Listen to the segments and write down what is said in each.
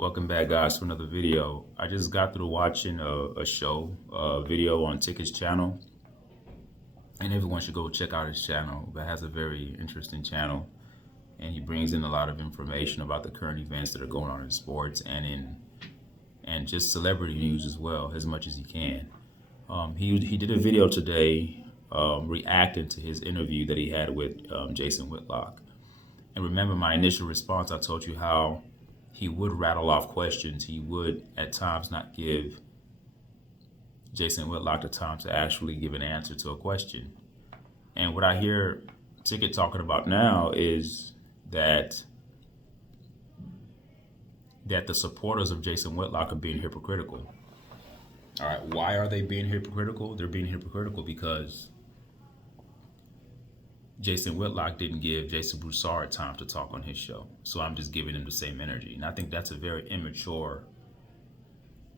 Welcome back, guys, to another video. I just got through watching a video on Ticket's channel, and everyone should go check out his channel. That has a very interesting channel, and he brings in a lot of information about the current events that are going on in sports and just celebrity news as well, as much as he can. He did a video today reacting to his interview that he had with Jason Whitlock. And remember my initial response, I told you how he would rattle off questions. He would at times not give Jason Whitlock the time to actually give an answer to a question. And what I hear Ticket talking about now is that the supporters of Jason Whitlock are being hypocritical. All right, why are they being hypocritical? They're being hypocritical because Jason Whitlock didn't give Jason Broussard time to talk on his show. So I'm just giving him the same energy. And I think that's a very immature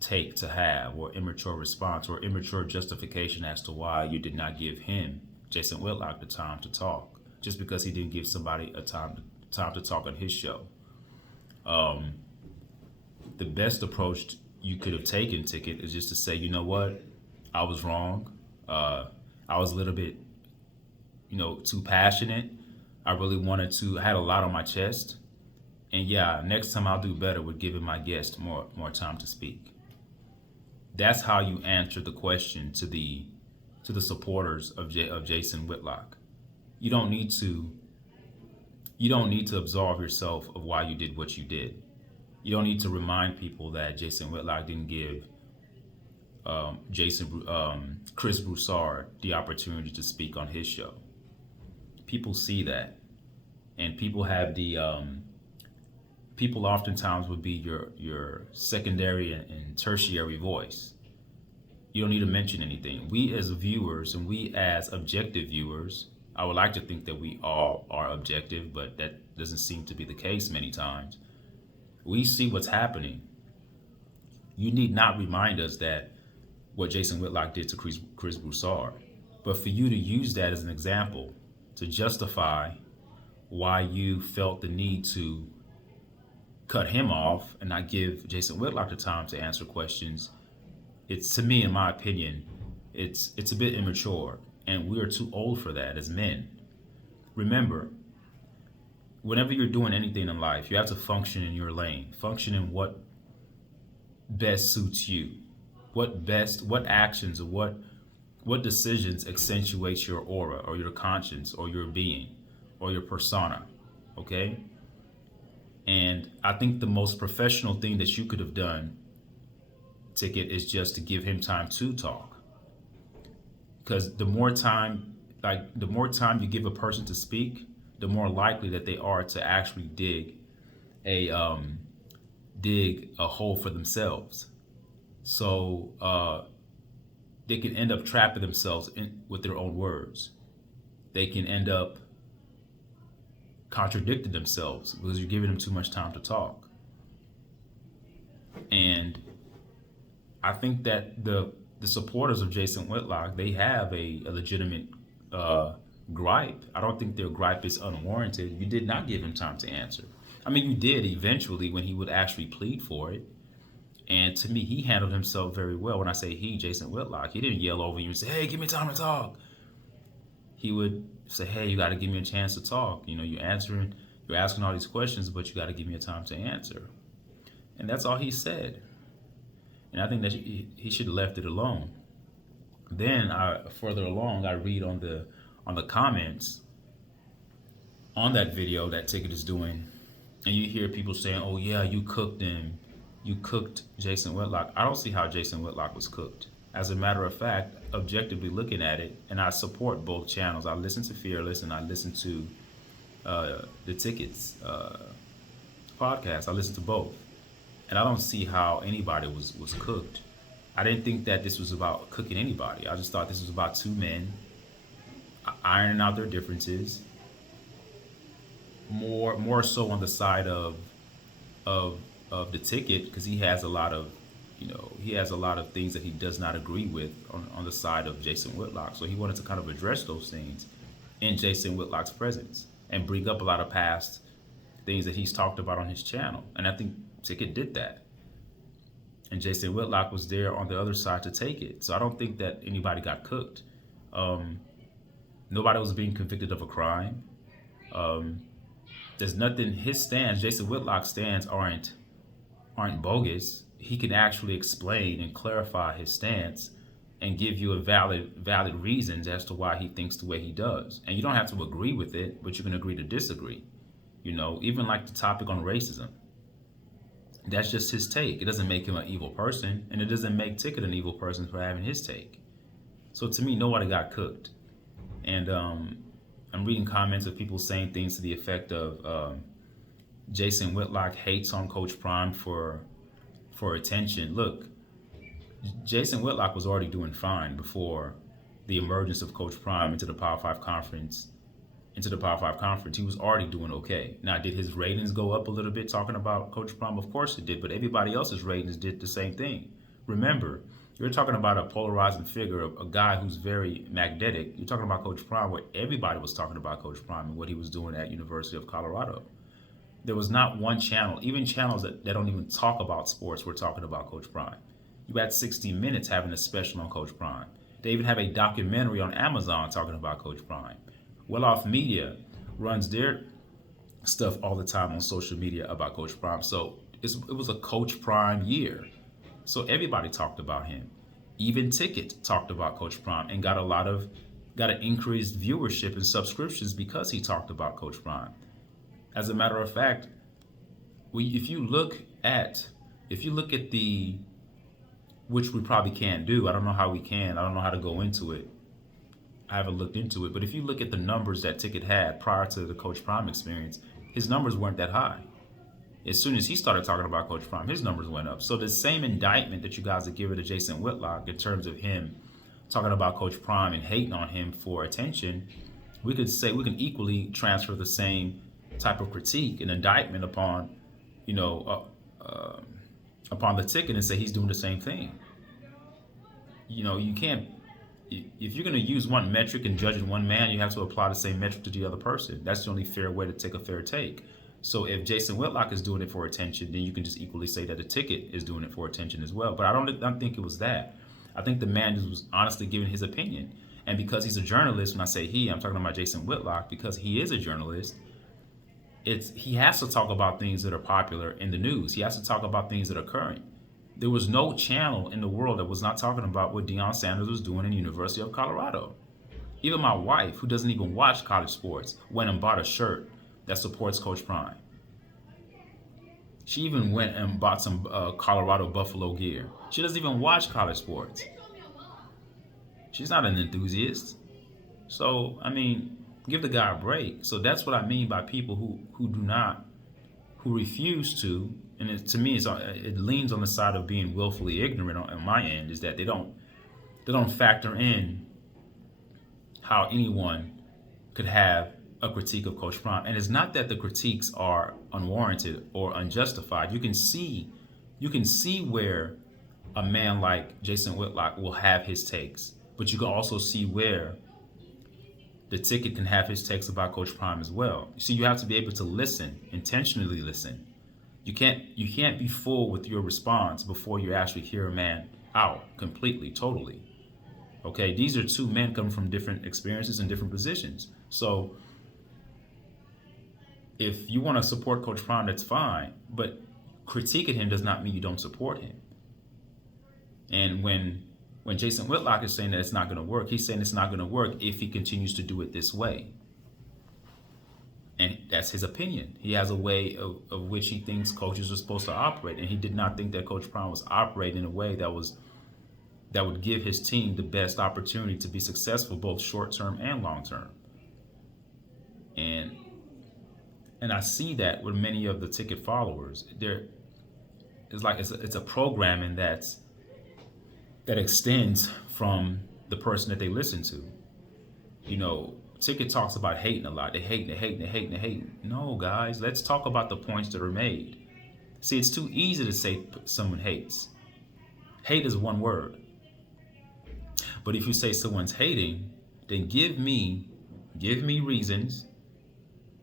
take to have, or immature response, or immature justification as to why you did not give him, Jason Whitlock, the time to talk, just because he didn't give somebody a time to talk on his show. The best approach you could have taken, Ticket, is just to say, you know what, I was wrong. I was a little bit too passionate. I had a lot on my chest. And yeah, next time I'll do better with giving my guest more time to speak. That's how you answer the question to the supporters of Jason Whitlock. You don't need to absolve yourself of why you did what you did. You don't need to remind people that Jason Whitlock didn't give Chris Broussard the opportunity to speak on his show. People see that, and people have people oftentimes would be your secondary and tertiary voice. You don't need to mention anything. We as viewers, and we as objective viewers, I would like to think that we all are objective, but that doesn't seem to be the case many times. We see what's happening. You need not remind us that what Jason Whitlock did to Chris Broussard, but for you to use that as an example to justify why you felt the need to cut him off and not give Jason Whitlock the time to answer questions, it's, to me, in my opinion, it's a bit immature, and we are too old for that as men. Remember, whenever you're doing anything in life, you have to function in your lane, function in what best suits you, what actions or what decisions accentuates your aura or your conscience or your being or your persona, okay? And I think the most professional thing that you could have done, Ticket, is just to give him time to talk. Because the more time you give a person to speak, the more likely that they are to actually dig a hole for themselves. So they can end up trapping themselves with their own words. They can end up contradicting themselves because you're giving them too much time to talk. And I think that the supporters of Jason Whitlock, they have a legitimate gripe. I don't think their gripe is unwarranted. You did not give him time to answer. I mean, you did eventually when he would actually plead for it. And to me, he handled himself very well. When I say he, Jason Whitlock, he didn't yell over you and say, hey, give me time to talk. He would say, hey, you got to give me a chance to talk. You're asking all these questions, but you got to give me a time to answer. And that's all he said. And I think that he should have left it alone. Then further along, I read on the comments on that video that Ticket is doing, and you hear people saying, oh yeah, you cooked him. You cooked Jason Whitlock. I don't see how Jason Whitlock was cooked. As a matter of fact, objectively looking at it, and I support both channels. I listen to Fearless and I listen to the Tickets podcast. I listen to both. And I don't see how anybody was cooked. I didn't think that this was about cooking anybody. I just thought this was about two men ironing out their differences. More so on the side of the Ticket, because he has a lot of things that he does not agree with on the side of Jason Whitlock. So he wanted to kind of address those things in Jason Whitlock's presence and bring up a lot of past things that he's talked about on his channel. And I think Ticket did that. And Jason Whitlock was there on the other side to take it. So I don't think that anybody got cooked. Nobody was being convicted of a crime. There's nothing. His stands, Jason Whitlock's stands, aren't bogus. He can actually explain and clarify his stance and give you a valid reasons as to why he thinks the way he does. And you don't have to agree with it, but you can agree to disagree. Even like the topic on racism. That's just his take. It doesn't make him an evil person, and it doesn't make Ticket an evil person for having his take. So to me, nobody got cooked. And I'm reading comments of people saying things to the effect of Jason Whitlock hates on Coach Prime for attention. Look, Jason Whitlock was already doing fine before the emergence of Coach Prime into the Power 5 conference. He was already doing okay. Now, did his ratings go up a little bit talking about Coach Prime? Of course it did, but everybody else's ratings did the same thing. Remember, you're talking about a polarizing figure, a guy who's very magnetic. You're talking about Coach Prime, where everybody was talking about Coach Prime and what he was doing at University of Colorado. There was not one channel, even channels that don't even talk about sports, were talking about Coach Prime. You had 60 Minutes having a special on Coach Prime. They even have a documentary on Amazon talking about Coach Prime. Well Off Media runs their stuff all the time on social media about Coach Prime. So it was a Coach Prime year. So everybody talked about him. Even Ticket talked about Coach Prime and got an increased viewership and subscriptions because he talked about Coach Prime. As a matter of fact, if you look at the, which we probably can't do, I don't know how we can, I don't know how to go into it. I haven't looked into it, but if you look at the numbers that Ticket had prior to the Coach Prime experience, his numbers weren't that high. As soon as he started talking about Coach Prime, his numbers went up. So the same indictment that you guys are giving to Jason Whitlock in terms of him talking about Coach Prime and hating on him for attention, we can equally transfer the same type of critique and indictment upon the Ticket and say he's doing the same thing. You can't. If you're going to use one metric and judge one man, you have to apply the same metric to the other person. That's the only fair way to take a fair take. So if Jason Whitlock is doing it for attention, then you can just equally say that the Ticket is doing it for attention as well. But I don't think it was that. I think the man just was honestly giving his opinion. And because he's a journalist, when I say he, I'm talking about Jason Whitlock, because he is a journalist, he has to talk about things that are popular in the news. He has to talk about things that are current. There was no channel in the world that was not talking about what Deion Sanders was doing in the University of Colorado. Even my wife, who doesn't even watch college sports, went and bought a shirt that supports Coach Prime. She even went and bought some Colorado Buffalo gear. She doesn't even watch college sports. She's not an enthusiast. So, give the guy a break. So that's what I mean by people who refuse to, and to me, it leans on the side of being willfully ignorant on my end, is that they don't factor in how anyone could have a critique of Coach Prime. And it's not that the critiques are unwarranted or unjustified. You can see where a man like Jason Whitlock will have his takes, but you can also see where the Ticket can have his takes about Coach Prime as well. See, you have to be able to listen, intentionally listen. You can't be full with your response before you actually hear a man out completely, totally. Okay, these are two men coming from different experiences and different positions. So if you want to support Coach Prime, that's fine, but critiquing him does not mean you don't support him. And when Jason Whitlock is saying that it's not going to work, he's saying it's not going to work if he continues to do it this way. And that's his opinion. He has a way of which he thinks coaches are supposed to operate, and he did not think that Coach Prime was operating in a way that would give his team the best opportunity to be successful, both short-term and long-term. And I see that with many of the Ticket followers. It's a programming that extends from the person that they listen to. Ticket talks about hating a lot. They hate. No, guys, let's talk about the points that are made. See, it's too easy to say someone hates. Hate is one word. But if you say someone's hating, then give me reasons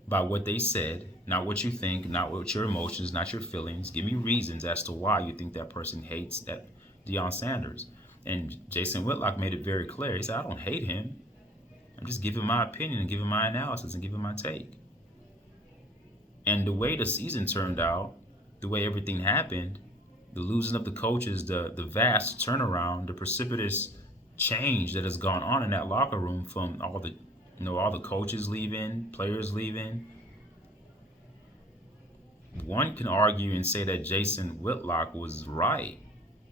by what they said, Not what you think, not what your emotions, not your feelings. Give me reasons as to why you think that person hates that Deion Sanders. And Jason Whitlock made it very clear. He said, I don't hate him. I'm just giving my opinion and giving my analysis and giving my take. And the way the season turned out, the way everything happened, the losing of the coaches, the vast turnaround, the precipitous change that has gone on in that locker room from all the coaches leaving, players leaving. One can argue and say that Jason Whitlock was right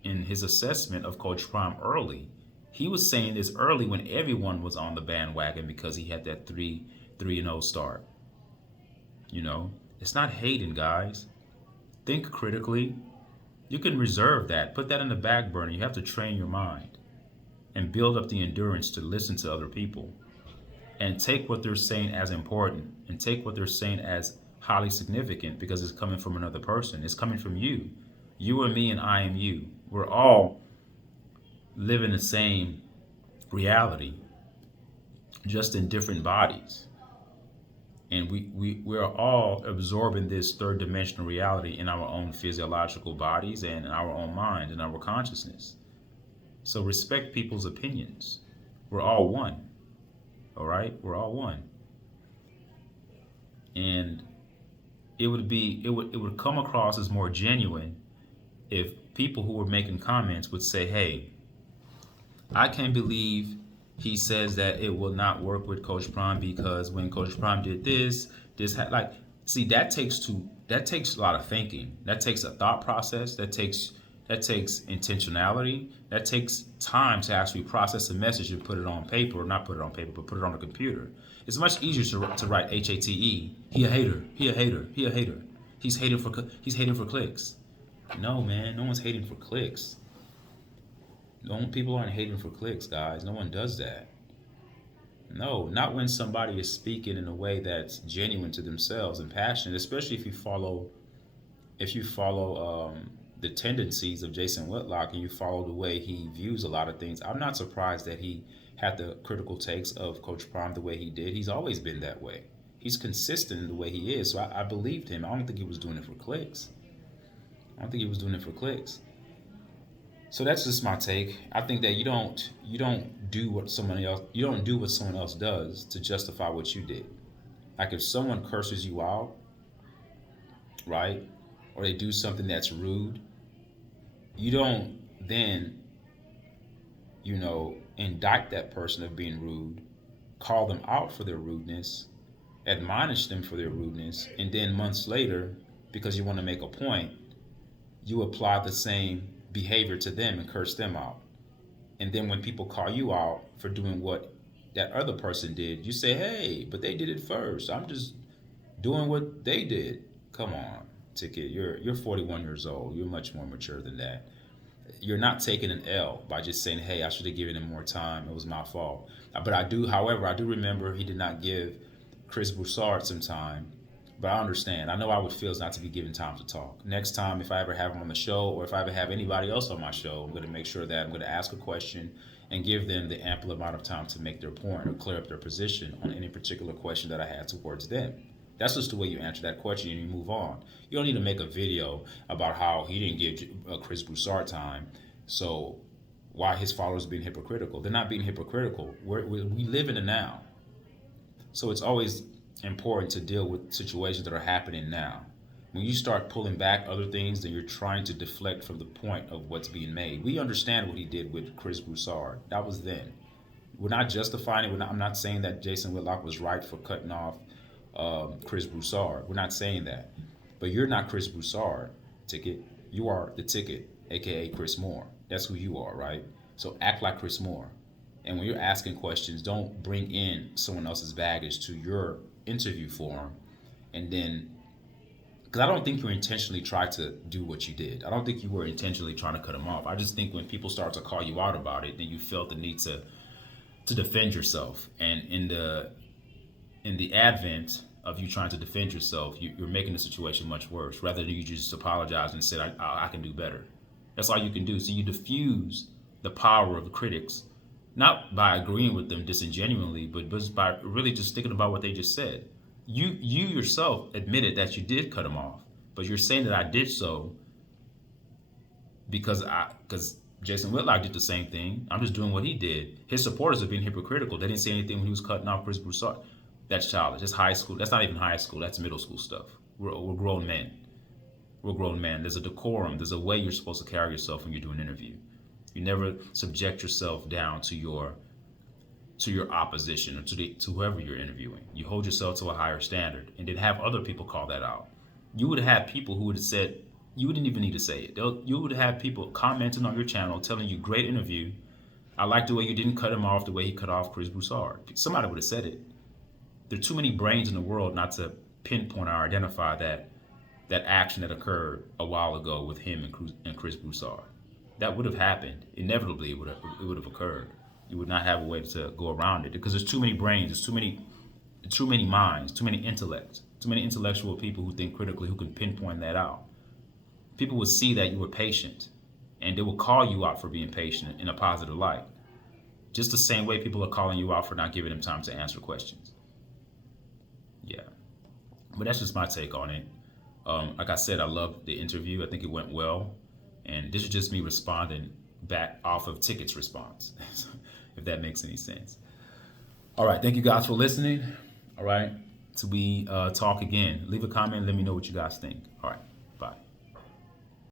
in his assessment of Coach Prime early. He was saying this early when everyone was on the bandwagon because he had that 3-0 start. It's not hating, guys. Think critically. You can reserve that. Put that in the back burner. You have to train your mind and build up the endurance to listen to other people and take what they're saying as important and take what they're saying as highly significant because it's coming from another person. It's coming from you. You are me and I am you. We're all living the same reality, just in different bodies. And we are all absorbing this third dimensional reality in our own physiological bodies and in our own mind and our consciousness. So respect people's opinions. We're all one. All right? We're all one. And it would come across as more genuine if people who were making comments would say, hey, I can't believe he says that it will not work with Coach Prime because when Coach Prime did this, that takes a lot of thinking. That takes a thought process. That takes intentionality. That takes time to actually process a message and put it on paper, or not put it on paper, but put it on a computer. It's much easier to write HATE. He a hater. He a hater. He a hater. He's hating for clicks. No, man, no one's hating for clicks. People aren't hating for clicks, guys. No one does that. No, not when somebody is speaking in a way that's genuine to themselves and passionate, especially if you follow the tendencies of Jason Whitlock and you follow the way he views a lot of things. I'm not surprised that he had the critical takes of Coach Prime the way he did. He's always been that way. He's consistent in the way he is. So I believed him. I don't think he was doing it for clicks. So that's just my take. I think that you don't do what someone else does to justify what you did. Like if someone curses you out, right? Or they do something that's rude, you don't then, indict that person of being rude, call them out for their rudeness, admonish them for their rudeness, and then months later, because you want to make a point, you apply the same behavior to them and curse them out. And then when people call you out for doing what that other person did, you say, hey, but they did it first. I'm just doing what they did. Come on, Ticket. You're 41 years old. You're much more mature than that. You're not taking an L by just saying, hey, I should have given him more time. It was my fault. But I do remember he did not give Chris Broussard some time. But I understand. I know how it feels not to be given time to talk. Next time, if I ever have him on the show or if I ever have anybody else on my show, I'm going to make sure that I'm going to ask a question and give them the ample amount of time to make their point or clear up their position on any particular question that I had towards them. That's just the way you answer that question and you move on. You don't need to make a video about how he didn't give Chris Broussard time, so why his followers are being hypocritical. They're not being hypocritical. We live in the now. So it's always important to deal with situations that are happening now. When you start pulling back other things, then you're trying to deflect from the point of what's being made. We understand what he did with Chris Broussard. That was then. We're not justifying it. I'm not saying that Jason Whitlock was right for cutting off Chris Broussard. We're not saying that. But you're not Chris Broussard, Ticket. You are the Ticket, a.k.a. Chris Moore. That's who you are, right? So act like Chris Moore. And when you're asking questions, don't bring in someone else's baggage to your interview forum. And then, because I don't think you intentionally tried to do what you did. I don't think you were intentionally trying to cut him off. I just think when people start to call you out about it, then you felt the need to defend yourself. And in the advent of you trying to defend yourself, you're making the situation much worse. Rather than you just apologize and say, I can do better. That's all you can do. So you diffuse the power of the critics, not by agreeing with them disingenuinely, but by really just thinking about what they just said. You yourself admitted that you did cut him off, but you're saying that I did so because Jason Whitlock did the same thing. I'm just doing what he did. His supporters are being hypocritical. They didn't say anything when he was cutting off Chris Broussard. That's childish. That's high school. That's not even high school. That's middle school stuff. We're grown men. We're grown men. There's a decorum. There's a way you're supposed to carry yourself when you do an interview. You never subject yourself down to your opposition or to whoever you're interviewing. You hold yourself to a higher standard, and then have other people call that out. You would have people who would have said, you wouldn't even need to say it. You would have people commenting on your channel telling you, great interview. I like the way you didn't cut him off the way he cut off Chris Broussard. Somebody would have said it. There are too many brains in the world not to pinpoint or identify that action that occurred a while ago with him and Chris Broussard. That would have happened. Inevitably, it would have occurred. You would not have a way to go around it because there's too many brains, there's too many minds, too many intellects, too many intellectual people who think critically, who can pinpoint that out. People would see that you were patient, and they will call you out for being patient in a positive light. Just the same way people are calling you out for not giving them time to answer questions. Yeah. But that's just my take on it. Like I said, I loved the interview. I think it went well. And this is just me responding back off of Ticket's response, if that makes any sense. All right. Thank you guys for listening. All right. Till we talk again. Leave a comment and let me know what you guys think. All right. Bye.